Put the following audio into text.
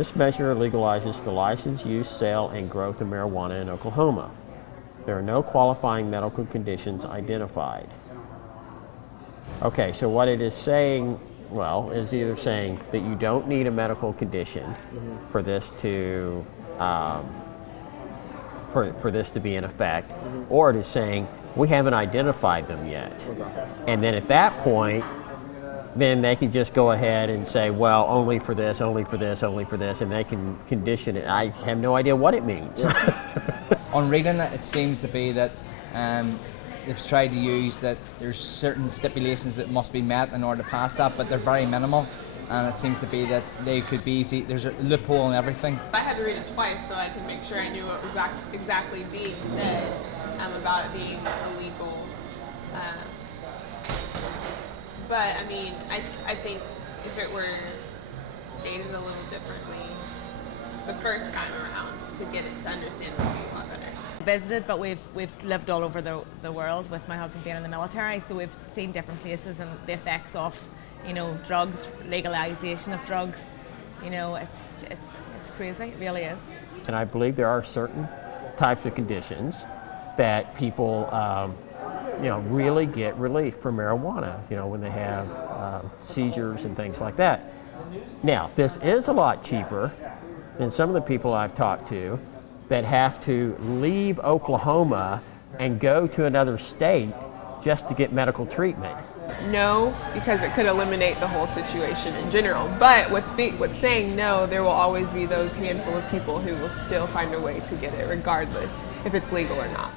This measure legalizes the license, use, sale, and growth of marijuana in Oklahoma. There are no qualifying medical conditions identified. Okay, so what it is saying, well, is either saying that you don't need a medical condition for this to for this to be in effect, or it is saying we haven't identified them yet. And then at that point, then they can just go ahead and say, well, only for this, only for this, only for this, and they can condition it. I have no idea what it means. On reading it, it seems to be that they've tried to use that there's certain stipulations that must be met in order to pass that, but they're very minimal. And it seems to be that they could be easy. There's a loophole in everything. I had to read it twice so I could make sure I knew what was exactly being said about it being illegal. But I mean, I think if it were stated a little differently the first time around to get it to understand it would be a lot better. Visited, but we've lived all over the world with my husband being in the military, so we've seen different places and the effects of, you know, drugs, legalization of drugs. You know, it's crazy, it really is. And I believe there are certain types of conditions that people, you know, really get relief from marijuana, you know, when they have seizures and things like that. Now, this is a lot cheaper than some of the people I've talked to that have to leave Oklahoma and go to another state just to get medical treatment. No, because it could eliminate the whole situation in general. But with saying no, there will always be those handful of people who will still find a way to get it regardless if it's legal or not.